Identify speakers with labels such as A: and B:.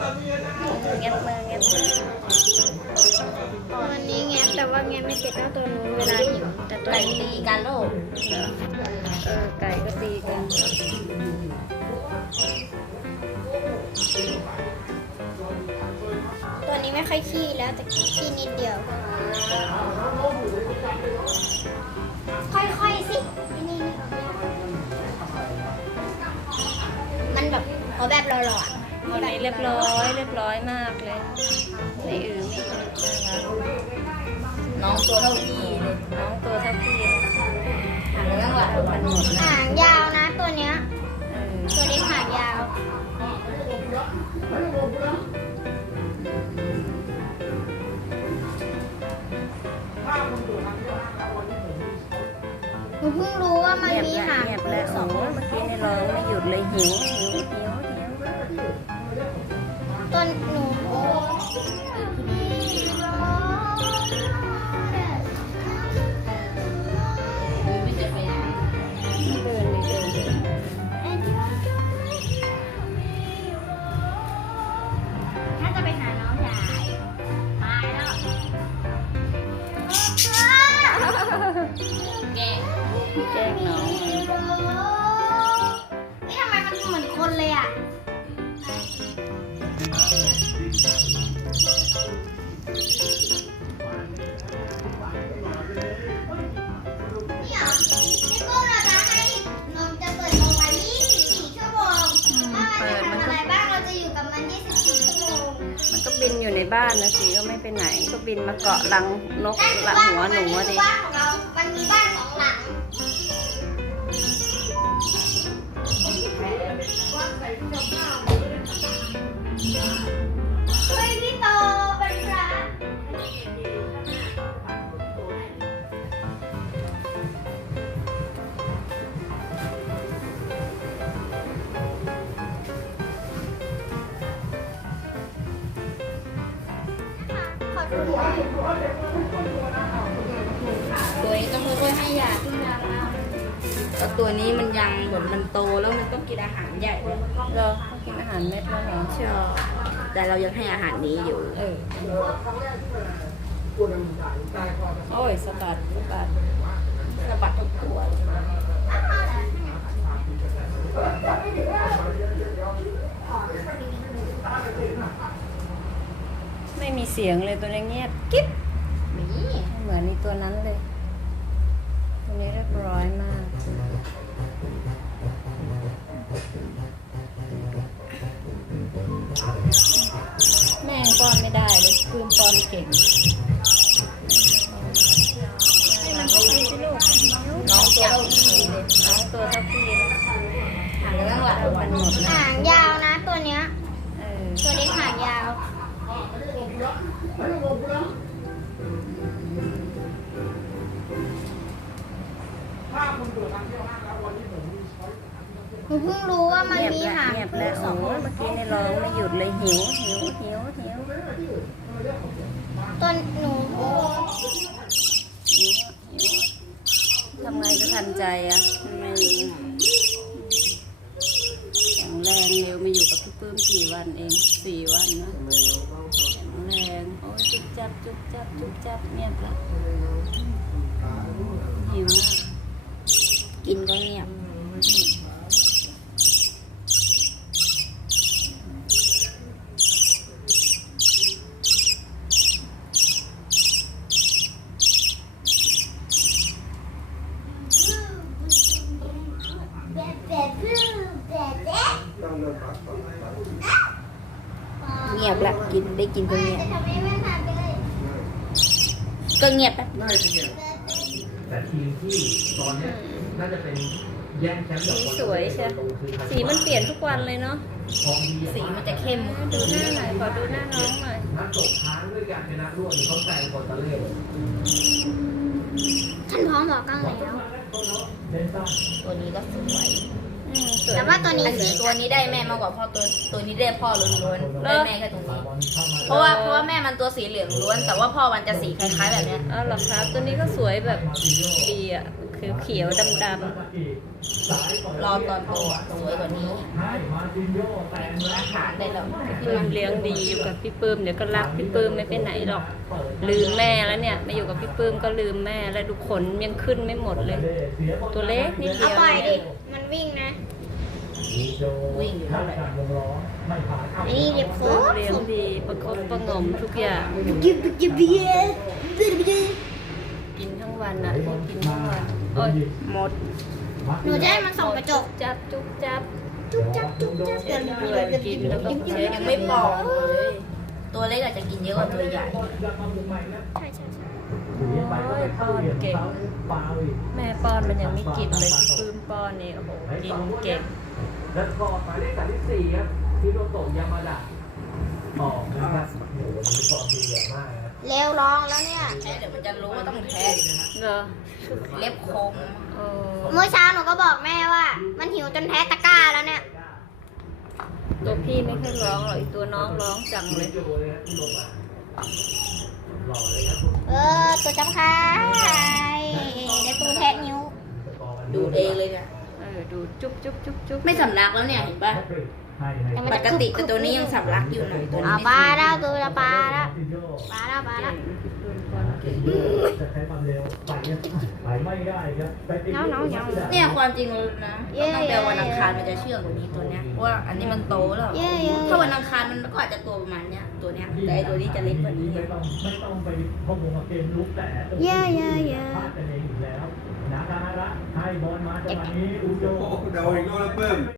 A: เงียบมือเงียบมือ
B: ตัวนี้แงะแต่ว่าแงะไม่ติดแล้วตัวนู้นเวลาหิวแต่ตัว
A: ไก่
B: นี้
A: ตีกันโลก
B: ไก่ก็ตีกันตัวนี้ไม่ค่อยขี้แล้วแต่ขี้นิดเดียวค่อยๆสินี่มันแบบเขาแบบหล่อๆ
A: วันนี้เรียบร้อยมากเลยไม่ไม่น้องตัวเท่าพี่เลยน้องตัวเท่าพี่เรื่องว่ามันหมดแล้ว
B: หางยาวนะตัวเนี้ยตัวเล็กหางยาวหนูเพิ่งรู้ว่ามันมีหาง
A: เงียบแล้วสองเมื่อกี้นี่ร้องไม่หยุดเลยหิว
B: ต้นหนูถ้าจะไปหาน้องใหญ่มาแล้ว
A: แกล้งน้อง
B: นี่ทำไมมันเหมือนคนเลยอ่ะเนี่ยพี่กุ้งเราจะให้น้องจะเปิดโรงไว้24 ชั่วโมงว่ามันจะทำอะไรบ้างเราจะอยู่กับมัน 24 ชั่วโมง
A: มันก็บินอยู่ในบ้านนะสิก็ไม่ไปไหนก็บินมาเกาะรังนกหลังหัวหนูดิ
B: บ้านของเรา มันมีบ้านสองหลังเฮ้ยพี่โตเป็นพระ ขอบคุณค่ะตัวนี้ต้องค่อยๆให้ยา
A: ก็ตัวนี้มันยังแบบมันโตแล้วมันต้องกินอาหารใหญ่เลยเรากินอาหารเม็ดแล้วเหรอ
B: ใช่
A: แต่เรายังให้อาหารนี้อยู่โอ้ยสะบัดทุกตัวไม่มีเสียงเลยตัวนี้เงียบกิ๊บเหมือนในตัวนั้นเลยตัวนี้เรียบร้อยมากแม่งป้อนไม่ได้เลยคืนป้อนเก่งให้มันก็ดีสิลูกน้องตัวเท่าพี่เลยน้องตัวเท่าพี่เลยหางเรื่องว่ามันหมดนะ
B: หางยาวนะตัวเนี้ยตัวเล็กหางยาว หนูเพิ่งรู้ว่ามันมีหาง
A: เงียบแล้วสองเมื่อกี้นี่ร้องไม่หยุดเลยหิว
B: ต้นหนู
A: ทำไงจะทันใจอ่ะไม่แข็งแรงเร็วมาอยู่กับพี่ปื้มกี่วันเอง4 วันนะแข็งแรงโอ้ยจุ๊บจับเงียบแล้วหิวกินก็เงียบเงียบละได้กินก็เงียบก็เงียบ
C: แต่ทีมที่ตอนนี้น่าจะเป็นแย่งแชมป์
A: สีสวยใช่สีมันเปลี่ยนทุกวันเลยเนาะ
C: สีมันจะเข้ม
A: ดูหน้าหน่อยขอดูหน้าน้องหน่อย
C: นัดตกค้างด้วยการชนะรวดเขาแซงคอนเตเล่
B: ท่านพร้อมบอกกั้งแล้ว
C: เล่นบ้าน
A: ตัวนี้ก็สวยสวย
B: แต่ว่าตัวนี้
D: อันนี้ตัวนี้ได้แม่มากกว่าพ่อตัวนี้ได้พ่อล้วนๆได้แม่แค่ตรงนี้เพราะว่าแม่มันตัวสีเหลืองล้วน แต่ว่าพ่อมันจะสีคล้ายๆแบบเนี้ย
A: อ๋อเหรอครับตัวนี้ก็สวยแบบดีอ่ะคือเขียวดำ
D: รอตอนโตอะสวยกว่านี้อาหารได้แล้ว
A: ๆปื้มเลี้ยงดีอยู่กับพี่ปื้มเดี๋ยวก็รักพี่ปื้มไม่ไปไหนหรอก ลืมแม่แล้วเนี่ยมาอยู่กับพี่ปื้มก็ลืมแม่แล้วดูขนยังขึ้นไม่หมดเลย ตัวเล็กนิดเดี
B: เอา
A: ยว
B: ปล่อยดิ มันวิ่งนะ
D: วิ่งอยู่เท่าไหร่
B: นี่เดี๋ยวโฟ
A: เลี้ยงดีประคบประหงมทุกอย่าง
B: ยิบยิบเบียร์
A: กินทั้งวันอ่ะกินทั้งวันโอ้ยหมด
B: หนูจะให้มันส่องกระจก
A: จับจุ๊บจับ
B: จุ๊บจับจุ๊บจับ
A: เพื่อนกินแล้วก็เช็ค
D: ยังไม่ปอกเลยตัวเล็กอาจจะกินเยอะกว่าตัวใหญ่
B: ใช่ใช่ใช่
A: โอ้ยป้อนเก่งแม่ป้อนมันยังไม่กินเลยพี่ปื้มป้อนนี่โอ้โหกินเก่ง
C: แล้วก็หมายเลขที่4ครับฮิโรโตะยามาดะออกนะครับโอ้โหมันเป็นฟอร์มที่ใหญ่มากนะ
B: เร็วร้องแล้วเนี่ย
D: แพ้เดี๋ยวมันจะรู้ว่าต้องแพ้
A: เหรอ
D: เล็บคม
A: โอ้
B: เมื่อเช้าหนูก็บอกแม่ว่า มันหิวจนแท้ตะกร้าแล้วเนี่ย
A: ตัวพี่ไม่ค่อยร้องหรอกอีกตัวน้องร้องจังเลย
C: โยเลยนะที่ลงมาหล่อเลยครับ
B: ตัวจำคายเดี๋ยวตูแทะนิ้ว
D: ดูเองเลยเนี่ย
A: ดูจุ๊บจุ๊บจุ๊บจุ๊บ
D: ไม่สำลักแล้วเนี่ยเห็นปะปกติแต่ตัวนี้ยังสำลักอยู่หน่อยตัวนี้
B: เอา
D: ไม่
B: ปลา
D: สำลัก
B: แล้วตัวละปลาแล้วปลาแล้วปลาแล้ว
A: เก่งพี่ปื้มป้อนเก่ง
C: จะใช้ความเร็วไปไม่ได้ครับ
D: เนี่ยความจริงนะตั้งแต่วันอังคารมันจะเชื่องกว่านี้ตัวเนี้ยเพราะว่าอันนี้มันโตแล้ว
B: เย้เย้
D: ถ้าวันอังคารมันก็อาจจะตัวประมาณเนี้ยตัวเนี้ยแต่ไอ้ตัวนี้จะเล็กกว่านี้
C: ไม่ต้องไปพวกวงเกมลุกแต่
B: เย้เย้เย้
C: พลาดกันเองอยู่แล้วนาคาฮาระให้บอลมาจังหวะนี้อุโย
E: เดาอีกรอบแล้วเพิ่ม